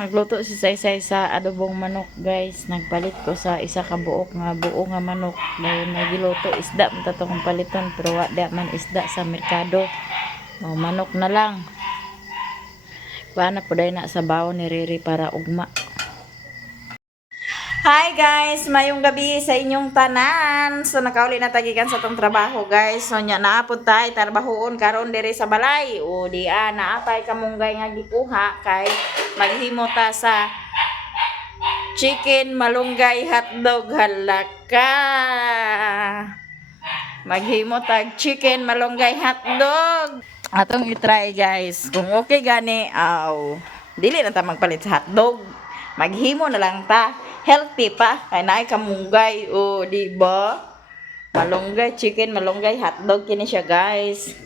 Nagluto si Saysay sa adobong manok, guys. Nagpalit ko sa isa ka buo nga manok. Dahil nagiluto isda man tato kong paliton, pero wa da man isda sa merkado. O, manok na lang. Paano po dahil na sa bawon ni Riri para ugma. Hi guys, mayong gabi sa inyong tanan. So nakauli na tagikan sa tong trabaho, guys. So nya naapod tay trabahoon karon diri sa balay. O di naapay kamunggay nga gikuha kay maghimo ta sa chicken malunggay hotdog halaka. Maghimo tag chicken malunggay hotdog. Atong i-try, guys. Kung okay gani, dili na ta magpalit sa hotdog. Maghimo na lang ta. Healthy pa. Kay naay kamunggay. O, di ba? Malunggay chicken, malunggay hotdog kini siya, guys.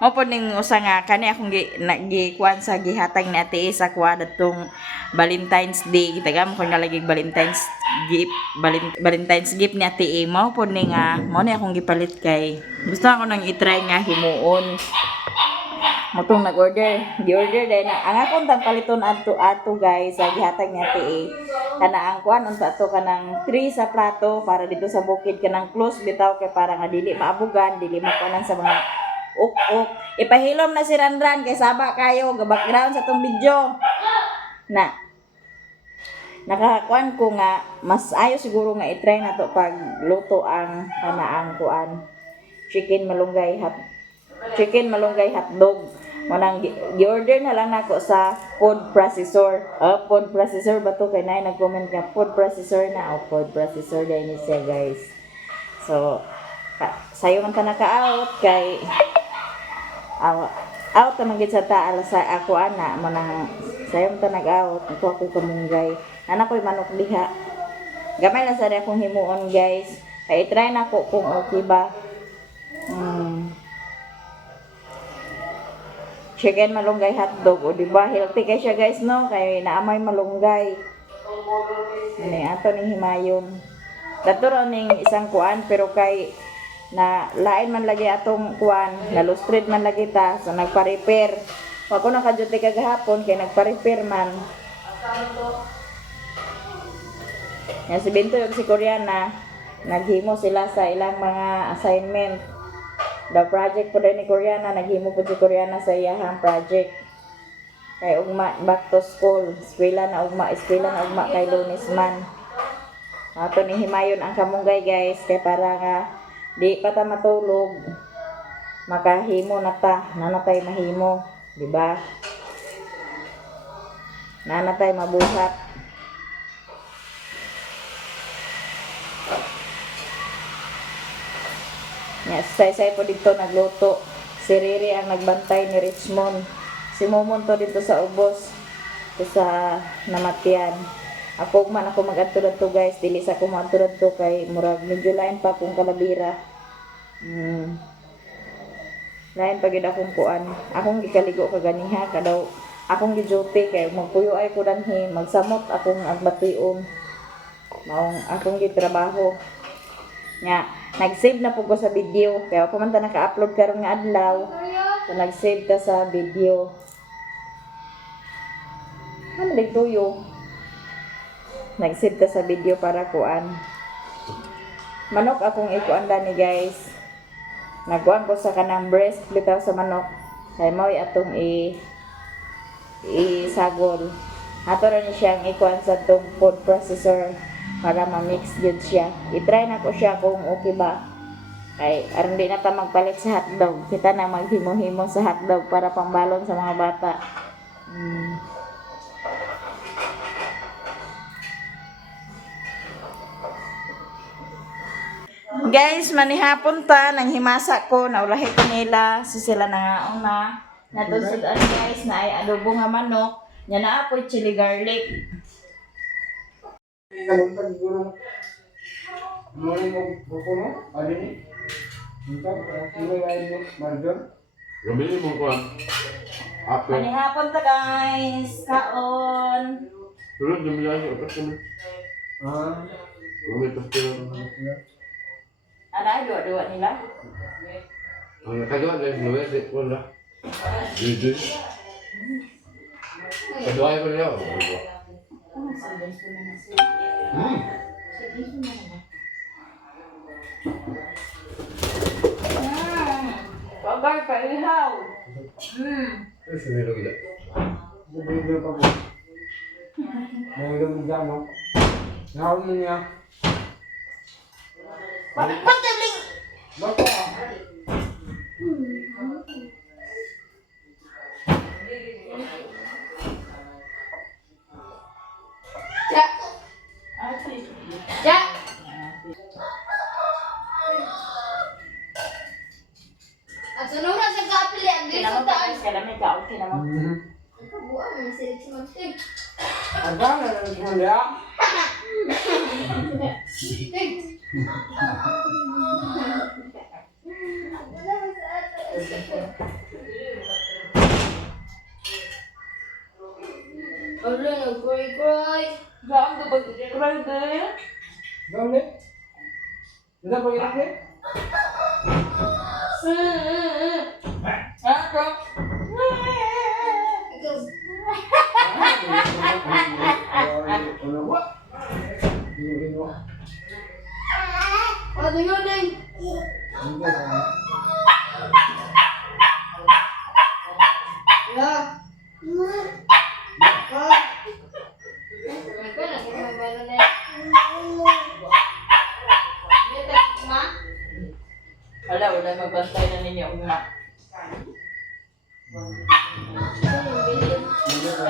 Mo po ning usa nga kani akong gikuan sa gihatag ni Ate sa kuha datong Valentine's Day. Gitagam ko nga lagi Valentine's gift ni Ate mo po ning mo ni akong gipalit kay gusto ako nang i-try nga himuon. Motong nag-order, gi-order dahil na ang akong tang paliton ato guys sa gihatag ni Ate kana ang kuan unta to kanang 3 sa plato para dito sa bukid kanang close bitaw kay para nga dili maabugan, dili makuanan sa mga uk. Ipahilom na si Ranran kay saba kayo ga background sa tong video. Na nakakuan ko nga mas ayo siguro nga i-try na to pag luto ang kanaang kuan chicken malunggay hotdog. Manang gi-order na lang nako sa food processor. Food processor ba to kay nay nag-comment nga food processor na food processor dai ni siya, guys. So sayo man ta naka-out kay out naman gid sa taal sa ako ana manang sayo man ta nag-out ako kamunggay ana ko'y manok diha gamay lang sa akong himuon, guys. Kay try na ko kung okay ba. Chicken malunggay hotdog o diba healthy kay siya, guys, no? Kay naamay malunggay ani ato ning himayon daturo ning isang kuan pero kay na lain man lagi atong kuan nalustrid man lagi ta so nagpa-repair ako naka-duty kagahapon kay nagpa-repair man nga si Binto yung si Koreana naghimo sila sa ilang mga assignment daw project po din ni Koreana naghimo po si Koreana sa iyahang project kay ugma back to school eskwela na ugma kay Lunes man ato ni himayon ang kamunggay, guys, kay para nga di pa ta matulog makahimo na ta nanatay mahimo, di ba? Nanatay mabuhat. Say po dito nagluto. Si Riri ang nagbantay ni Richmond. Si Momon to dito sa ubos. Dito sa Namatian. Ako man ako mag-adto, guys. Dili sa ako mag-adto kay murag medyo lain pa kung kalabira. Lain pagid akong kuan. Akong gikaligo kaganiha kadaw. Akong gi-duty kay magpuyo ay ko danhi, magsamot akong agbation. Maong akong gitrabaho. Nya, nag-save na po ko sa video. Kaya ako man ta naka-upload karon nga adlaw. So nag-save ta sa video. Ano tuyo? Nag-save ta sa video para kuan. Manok akong ikuan ni, guys. Nagkuan ko sa kanang breast bitaw sa manok. Kay mao'y atong isagol. Ato ra ni siyang ikuan sa tong food processor para ma-mix gyud siya. I-try na ko siya kung okay ba. Kay aron di na ta magpalit sa hotdog. Kita na maghimo-himo sa hotdog para pambalon sa mga bata. Guys, manihapon ta nang himasa ko naulahi ko nila so sila na nga una natusudan, guys, na ay adobo nga manok nya naa po chili garlic manihapon ta, guys, kaon ada dua nila. Ang nakagawa guys, wala. Gigi. Kedua ko niya. Pagay pa ihaw. Terus sinira gila. Bumili pa po. May gamit dyan, no? Nakawin mo niya. Pagtabling! Bako ah. Cak! Cak! At sunod na sa kapili, ang Kinamang gisot pa taas. guys, kaya may kaon, kinamang. Kabuang, may sirik si Magtig. Agad na lang siya niya. Tig! Wala, nag-cry-cry. Gaan ka pag-cry girl? Gawin din. Bisa pa gina din? Ako? Ikaw. Ano ba? Hindi mo. Ano yun eh? Hindi ka. Ya. Ah. Ikaw, nakita mo meron na yan. Dito, ma? Wala, wala magbantay na ninyo uma. Ano yung bilhin? Hindi ka.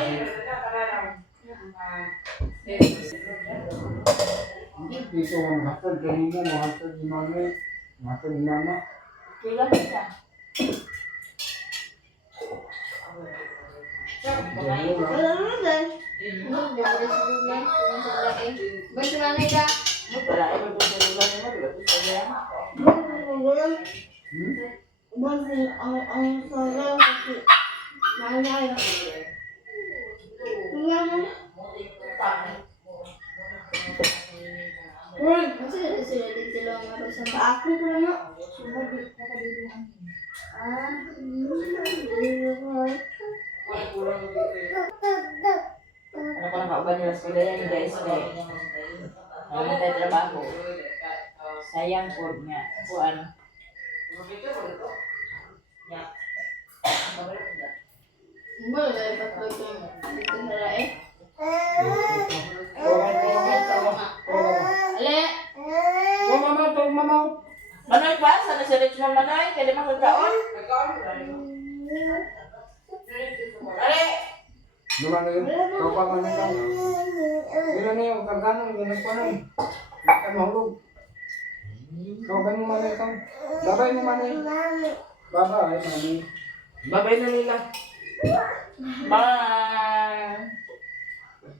Dito ang hatod kanina, mahatod ni mami. Mahatod ni mama. Kailan ka? Wala naman din. Ano, di ba rin sa lugar? Kung sa laki. Ba sa nanay ka? Wala, iba po sa lugar mo, di ba po sa lugar? Hmm? Ang sarap kasi nanay. Tingnan mo. Uy! Ang sila din sila ang meron sa paako ko na. Ah, Ano ko lang kauban nila sa kaya yung guys ko. Ano tayo trabaho? Sayang po nga. Kuan. Ba, dapat ba ito dito sa lae? Ale! Oh, mama, tawag mama. Manoy ba? Sana si Richmond Manoy? Kaya di magkakaon? Ale! Naman na yun. Kau pa man ikaw. Ilan na yung kagano, ganun pa na eh. Ay, mahulog. Kau ganun man na ikaw. Babay mo man eh. Babay, mami. Babay na nila. Bye!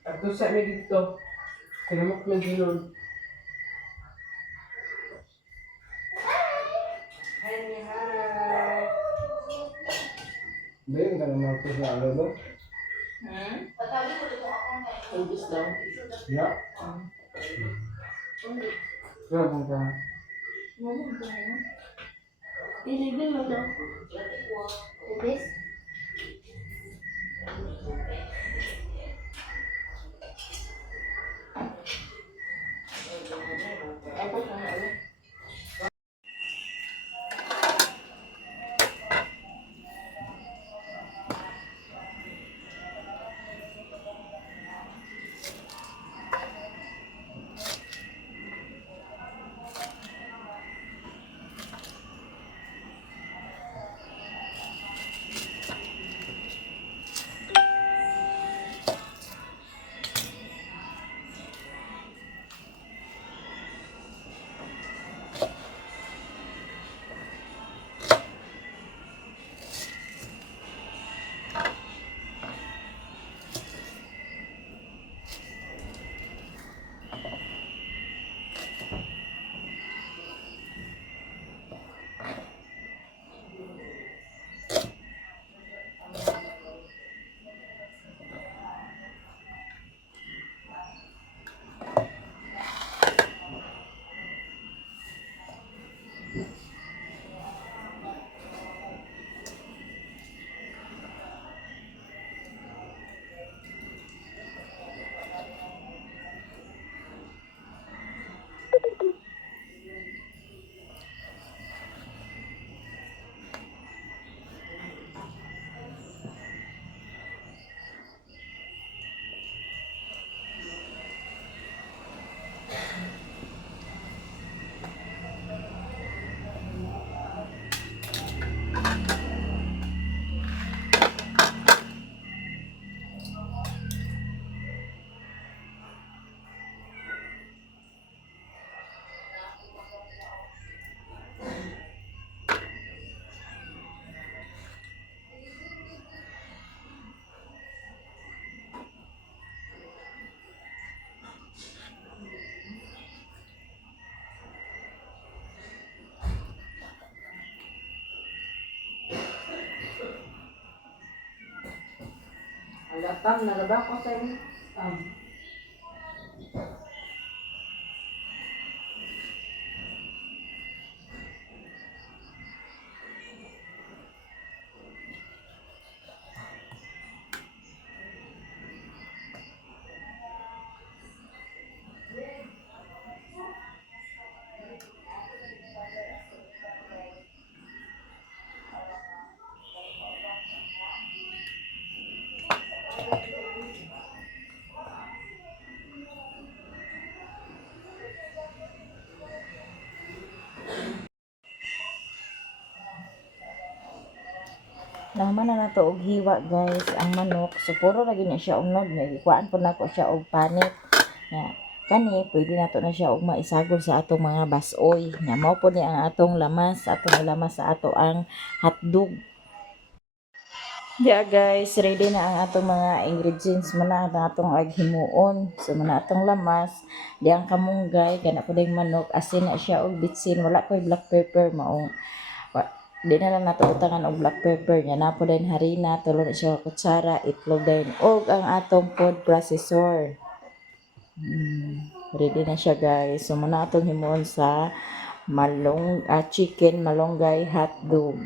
At doon sa amin dito. Kinamok ng ginon. Hindi, hindi ka naman ito sa alolo. Ubus daw. Ya. Kaya kung ka. Ilibin mo daw. Ibis? Ako sa ulit. Tam na ba ko sa inyo? Naman na nato og hiwa guys ang manok. So puro lagi na siya unod, may ikuan po nako siya og panit. Nga kani pwede nato na siya og maisagol sa atong mga basoy. Nga mao po ni ang atong lamas, atong ilamas sa ato ang hotdog. Yeah guys, ready na ang atong mga ingredients mo na atong aghimuon. So muna atong lamas, di ang kamunggay, kana po ding manok, asin na siya og bitsin, wala ko'y black pepper mao. Di na lang nato utangan og black pepper nya na po din harina, tulo na siya kutsara, itlog din og ang atong food processor. Ready na siya guys. So muna atong himuon sa chicken malunggay hotdog.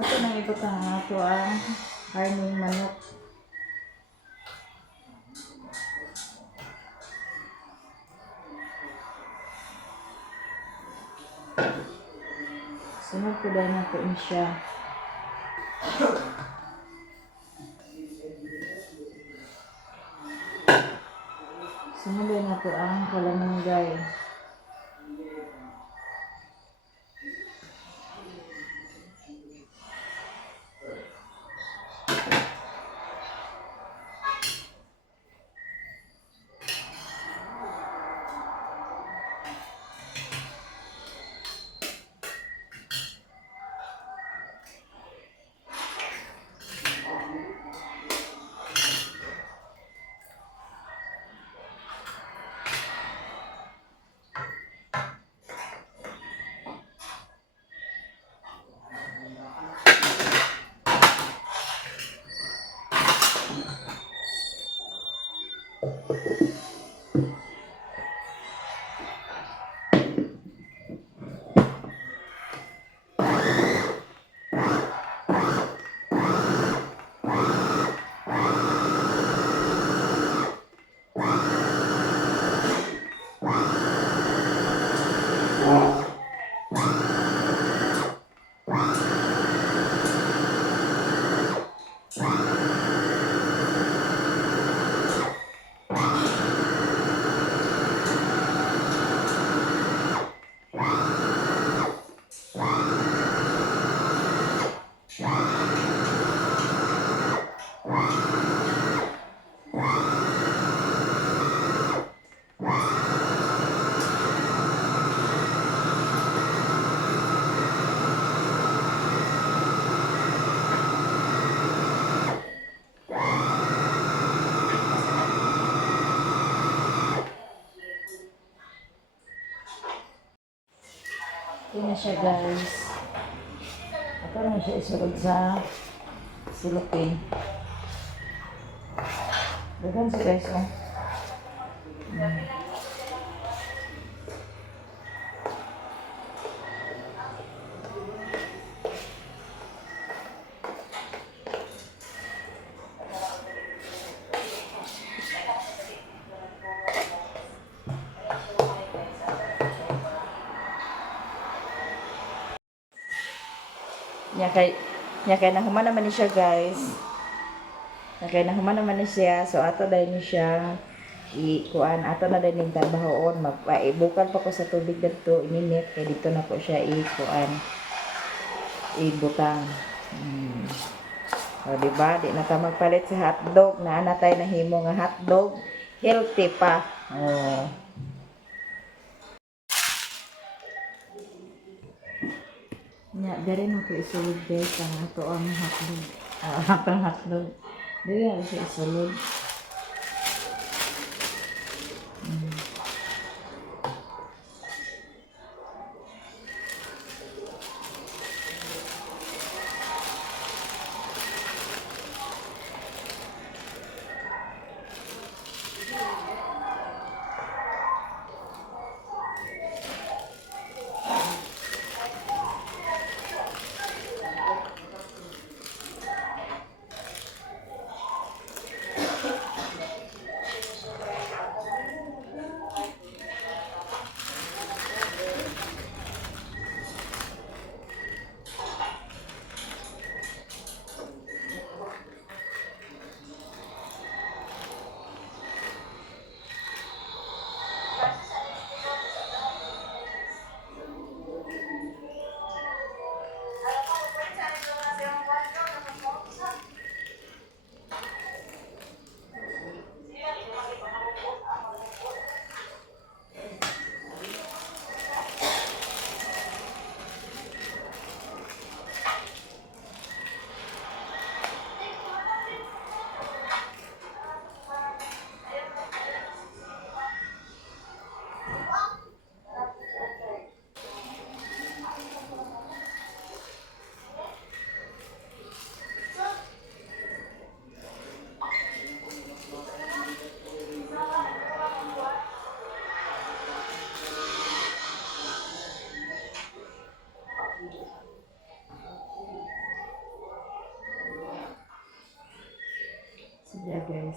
Ato nang ibutang ato ang karning manok. Sunod ko dahil nato siya. Sunod dahil nato ang kalamanggay. Ito na siya guys. Ito na siya isulod sa silupin. Dagan siya guys oh. Nya kay nahuman naman ni siya guys. Nya kay nahuman naman ni siya. So ato dahil ni siya kuan ato na din ning trabahoon magpaibukan pa ko sa tubig dito ininit kay dito na ko siya kuan ibutang. O diba di na ta magpalit sa hotdog na natay na himo nga hotdog healthy pa. Oh. Nya dari na ko isulod guys ang ato ang hotdog. Ang hotdog. Dili na siya isulod.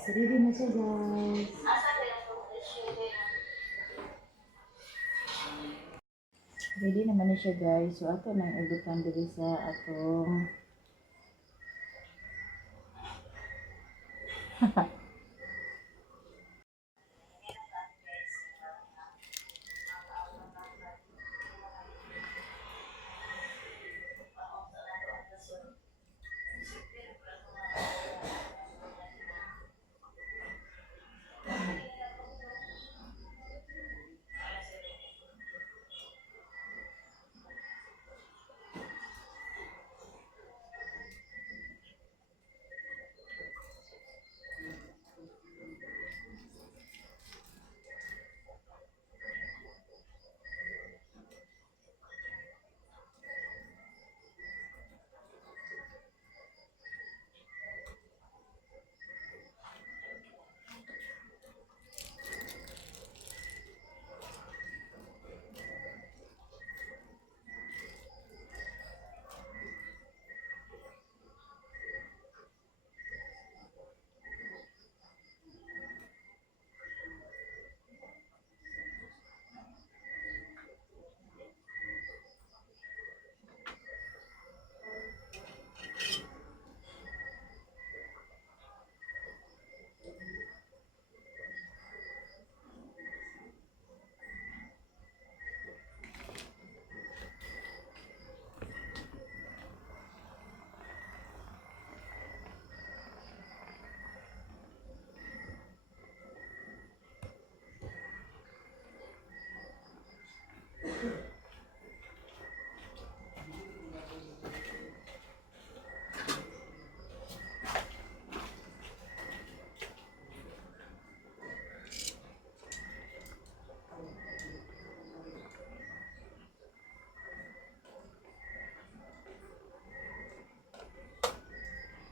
Ready na siya, guys. Ready naman na siya, guys. So, ato nang ibutan diri sa atong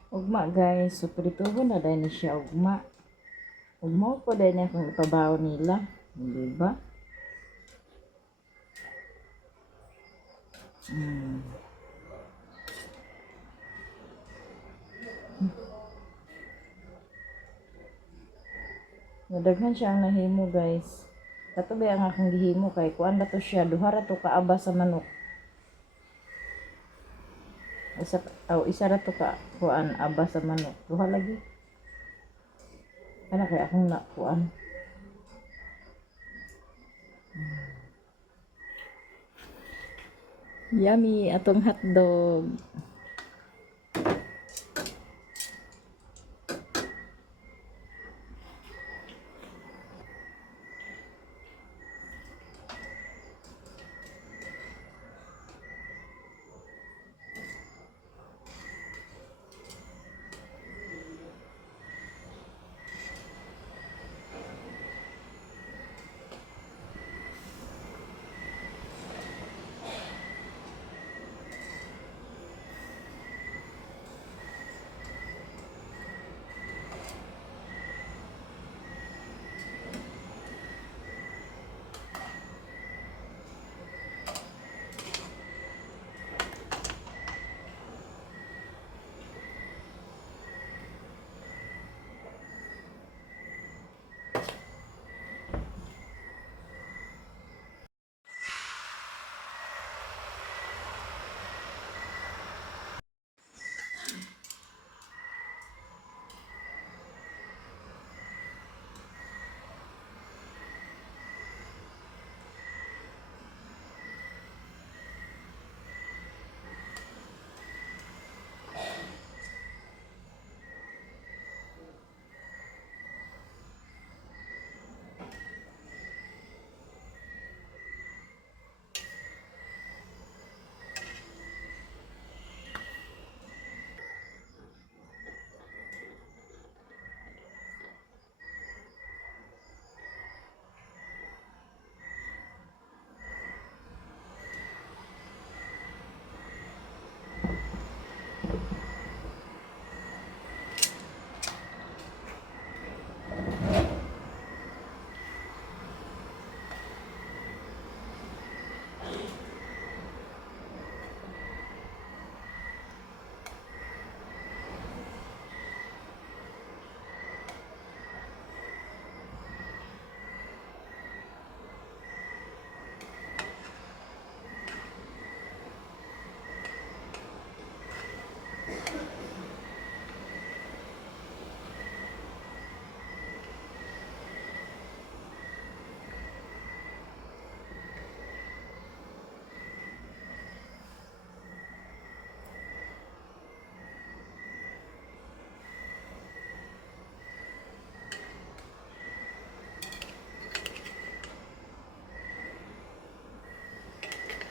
ugma, guys. So, prituho na dahil na siya ugma. Ugma po dahil na kung ipabaw nila. Hindi ba? Nadaghan siya ang nahimo, guys. Kato ba ang akong gihimo kay kuan ba to siya duha ra to kaaba sa manok. Isa ra to ka kuan aba sa manok. Duha lagi. Kana kay akong na kuan. Yummy atong hotdog.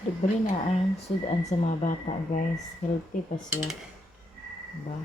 Libre na ang sudan sa mga bata, guys. Healthy pa siya. Diba?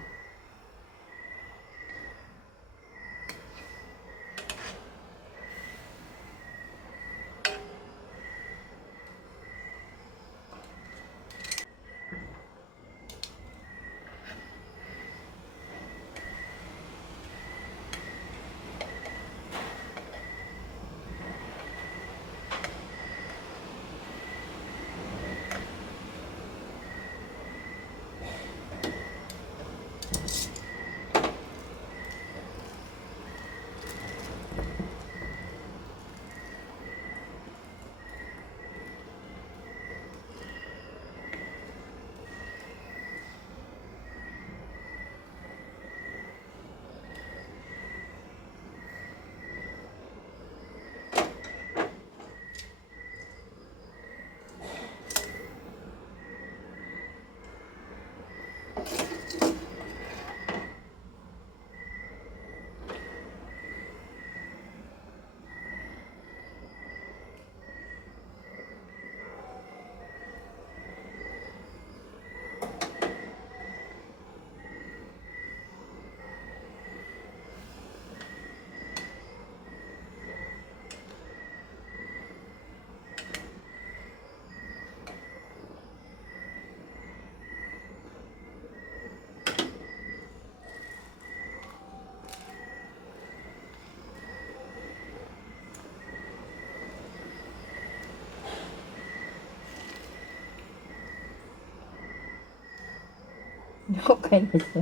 Dako kayo na isa.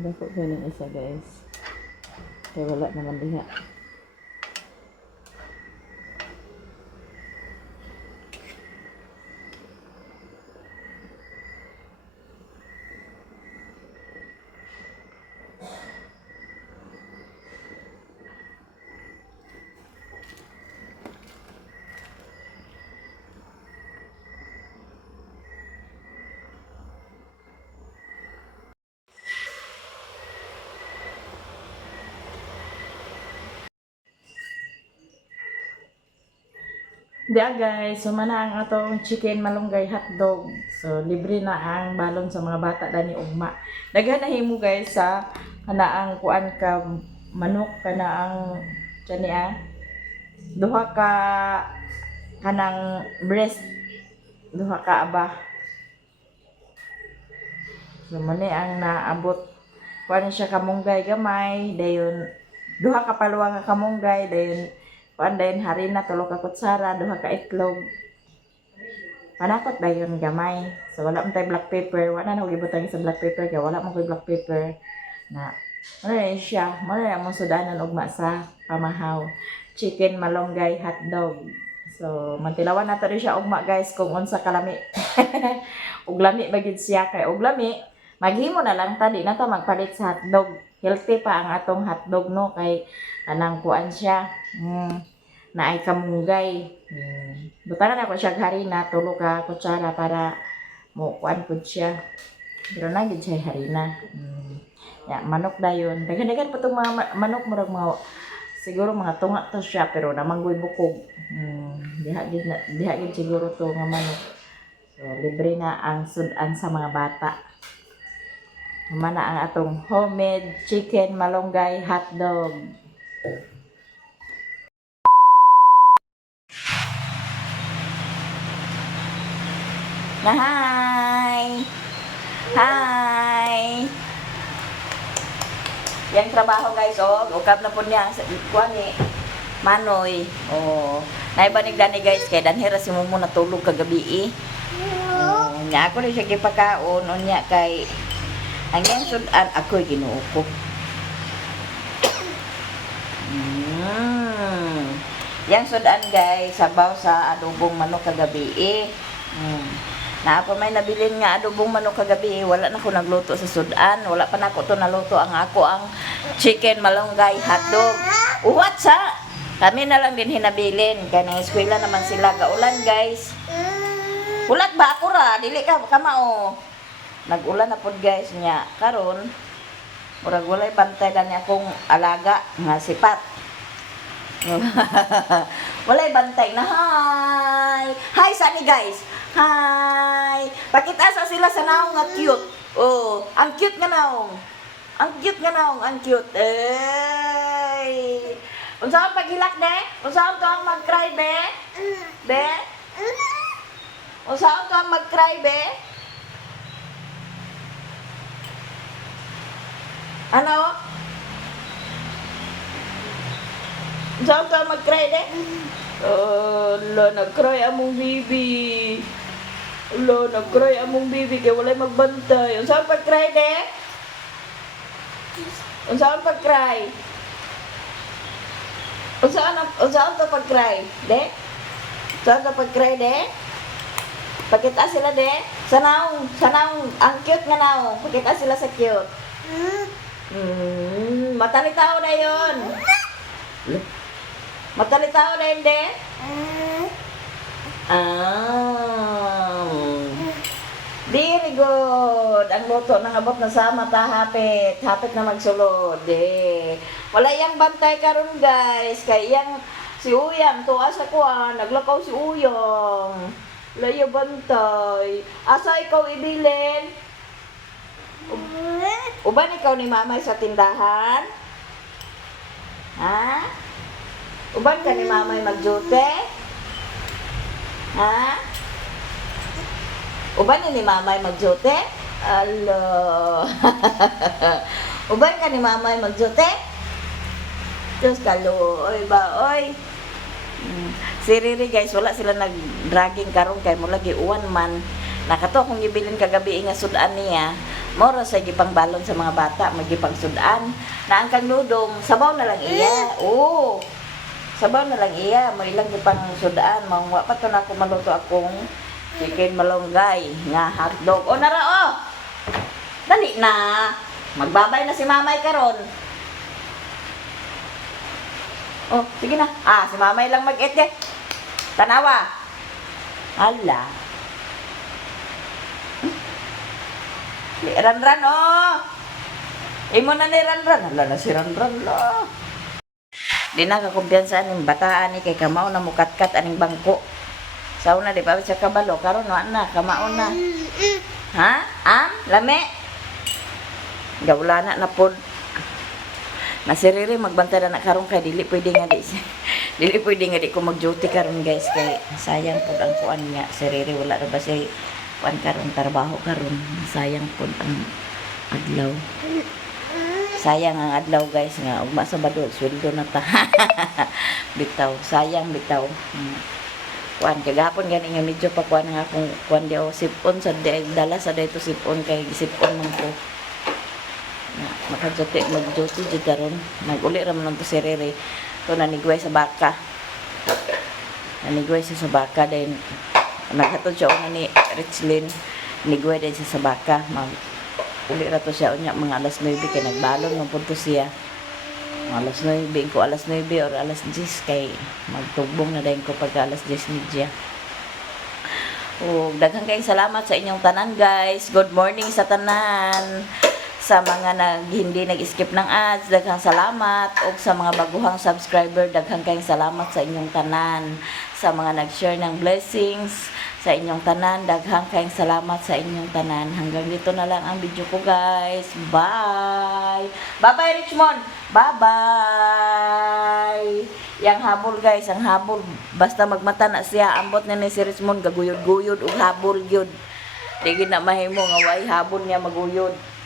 Dako kayo na isa, guys. Kaya wala naman diha. Diya guys, sumana ang atong chicken malunggay hotdog. So, libre na ang balon sa mga bata dani ugma. Naghanahin mo guys sa kanaang kuan ka manok, kanaang taniya. Duha ka kanang breast. Duha ka aba. So, mani ang naabot. Kuan siya kamunggay gamay. Dayon, duha ka paluwa nga kamunggay. Dayon, dayon harina, tulo ka kutsara, duha ka itlog. Panakot dayon gamay. So wala man tay black pepper, wala na gibutang sa black pepper kay wala man koy black pepper. Na ano siya, mo na mo sudanan ugma sa pamahaw. Chicken malunggay hotdog. So mantilawan nato rin siya ugma guys kung unsa kalami. Ug lami ba gid siya kay ug lami maghimo na lang ta di na ta magpalit sa hotdog. Healthy pa ang atong hotdog no kay kanang kuan siya. Na ay kamunggay. Butangan ako siya harina, tulo ka kutsara para mo kuan pud siya. Pero na gid siya harina. Ya, manok dayon. Dagan-dagan pa tong mga manok murag mga siguro mga tunga to siya pero namanggoy bukog. Diha gid siguro to nga manok. So libre na ang sudan sa mga bata. Mana ang atong homemade chicken malunggay hotdog. Na hi! Hi! Yang trabaho guys, ukap na po niya kuan ni Manoy. Naibanig dani guys kay danhira si Mumu natulog kagabi. Nya ako rin siya gipakaon unya kay ang yang sudan ako'y Ginoo ko. Yang sudan guys, sabaw sa adobong manok kagabi. Na ako may nabilin nga adobong manok kagabi, wala na ko nagluto sa sudan, wala pa na ko to naluto ang chicken malunggay hotdog. Uwat sa kami na lang din hinabilin kay nang eskwela naman sila gaulan guys. Ulat ba ako ra dili ka kamao. Nag-ulan na pod guys nya karon murag walay bantay dani akong alaga nga sipat. Walay bantay na. Hi! Hi, Sunny guys! Hi! Pakita sa sila sa naong nga cute. Oh, ang cute nga naong. Ang cute nga naong, ang cute. Ay! Unsa ang paghilak, be? Unsa ang to ang mag-cry, be? Be? Unsa ang to ang mag-cry, be? Ano? Unsa ang to ang mag-cry, de? Ala, nag-cry among bibi. Ala, nag-cry among bibi kay walay magbantay. Unsa ang pag-cry, de? Unsa ang pag-cry? Unsa ang to pag-cry, de? Unsa ang to pag-cry, de? Pakita sila, de. Sa naong, ang cute nga naong. Pakita sila sa cute. Mata ni tao na yun. Mata ni tao na yun, de? Very good. Ang luto ng abot na sa mata, hapit. Hapit na magsulod. Wala yang bantay karon guys. Kay yang si Uyang, tuwa sa kuan. Naglakaw si Uyang. Laya bantay. Asa ikaw ibilin? Uban ikaw ni Mamay sa tindahan? Ha? Uban ka ni Mamay magjute? Ha? Uban ni Mamay magjute? Alo. Uban ka ni Mamay magjute? Diyos kalo. Oy ba, oy. Si Riri guys, wala sila nag-dragging karon kay mo lagi uwan man. Nakato kung gibilin kagabi nga sudan niya. Moro sa gipang balon sa mga bata, magipang sudan. Na ang kang ludong, sabaw na lang iya. Oo. Sabaw na lang iya, mo ilang gipang sudan. Mangwa pa to na ako maluto akong chicken malunggay nga hotdog. O nara o. Dali na. Magbabay na si Mamay karon. Oh, sige na. Si Mamay lang mag-eat eh. Tanawa. Hala. Ranran, oh. Imo na ni Ranran. Hala na si Ranran, la. Di na kakumpiyansa aning bataan ni kay kamao na mukatkat aning bangko. Sauna di pa siya kabalo. Karon wa na, kamao na. Ha? Lame? Gawla na pod. Na si Riri magbantay na karon kay dili pwede nga di ko mag-duty karon guys kay sayang pud ang kuan niya si Riri wala ra ba siya kuan karon trabaho karon sayang pud ang adlaw. Sayang ang adlaw guys nga ugma sa Sabado sweldo na ta. Bitaw sayang bitaw. Kuan kagapon gani nga medyo pa kuan nga akong kuan diyo sipon sa dala sa dayto sipon kay sipon man ko. Makadyote mag-duty jud karon naguli ra man to si Riri to nanigway sa baka sa baka din naghatod siya una ni Richlin nigway din siya sa baka uli ra to siya unya mga alas 9 kay nagbalon man pud to siya mga alas 9 ko alas 9 or alas 10 kay magtugbong na din ko pagka alas 10:30. Daghang kayong salamat sa inyong tanan guys. Good morning sa tanan. Sa mga hindi nag-skip ng ads, daghang salamat. O sa mga baguhang subscriber, daghang kayong salamat sa inyong tanan. Sa mga nag-share ng blessings, sa inyong tanan, daghang kayong salamat sa inyong tanan. Hanggang dito na lang ang video ko guys. Bye! Bye-bye Richmond! Bye-bye! Yang habol guys, ang habol. Basta magmata na siya, ambot na ni si Richmond, gaguyod-guyod, ug habol yun. Di na mahimo nga way habol niya maguyod.